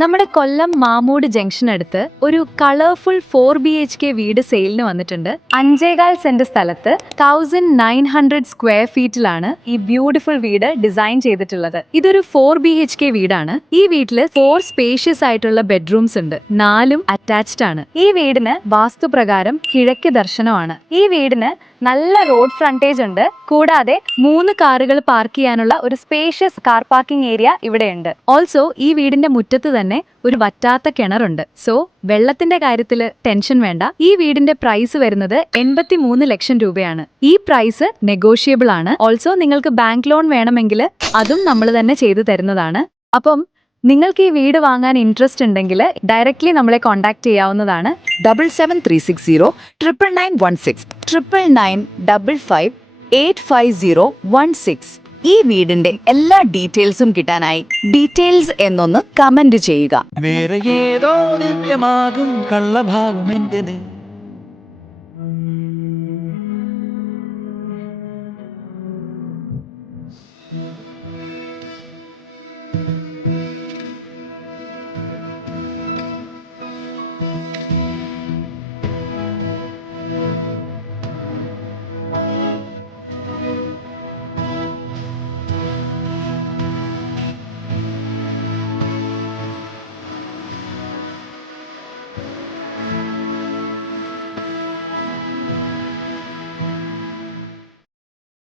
നമ്മുടെ കൊല്ലം മാമൂട് ജംഗ്ഷൻ അടുത്ത് ഒരു കളർഫുൾ 4 BHK വീട് സെയിലിന് വന്നിട്ടുണ്ട്. 5.25 സെന്റ് സ്ഥലത്ത് 1900 സ്ക്വയർ ഫീറ്റിലാണ് ഈ ബ്യൂട്ടിഫുൾ വീട് ഡിസൈൻ ചെയ്തിട്ടുള്ളത്. ഇതൊരു 4 BHK വീടാണ്. ഈ വീട്ടില് 4 സ്പേഷ്യസ് ആയിട്ടുള്ള ബെഡ്റൂംസ് ഉണ്ട്. 4ഉം അറ്റാച്ച്ഡ് ആണ്. ഈ വീടിന് വാസ്തുപ്രകാരം കിഴക്ക് ദർശനമാണ്. ഈ വീടിന് നല്ല റോഡ് ഫ്രണ്ടേജ് ഉണ്ട്. കൂടാതെ 3 കാറുകൾ പാർക്ക് ചെയ്യാനുള്ള ഒരു സ്പേഷ്യസ് കാർ പാർക്കിംഗ് ഏരിയ ഇവിടെയുണ്ട്. ഓൾസോ ഈ വീടിന്റെ മുറ്റത്ത് തന്നെ ഒരു വറ്റാത്ത കിണറുണ്ട്. സോ വെള്ളത്തിന്റെ കാര്യത്തിൽ ടെൻഷൻ വേണ്ട. ഈ വീടിന്റെ പ്രൈസ് വരുന്നത് 83 ലക്ഷം രൂപയാണ്. ഈ പ്രൈസ് നെഗോഷിയബിൾ ആണ്. ഓൾസോ നിങ്ങൾക്ക് ബാങ്ക് ലോൺ വേണമെങ്കിൽ അതും നമ്മൾ തന്നെ ചെയ്തു തരുന്നതാണ്. അപ്പം നിങ്ങൾക്ക് ഈ വീട് വാങ്ങാൻ ഇൻട്രസ്റ്റ് ഉണ്ടെങ്കിൽ ഡയറക്റ്റ്ലി നമ്മളെ കോൺടാക്ട് ചെയ്യാവുന്നതാണ്. 77 360 99916 9955585016. ഈ വീടിന്റെ എല്ലാ ഡീറ്റെയിൽസും കിട്ടാനായി ഡീറ്റെയിൽസ് എന്നൊന്ന് കമന്റ് ചെയ്യുക. വേറെ ഏതോ നിത്യമാകും കള്ളഭാവം എന്റേത്.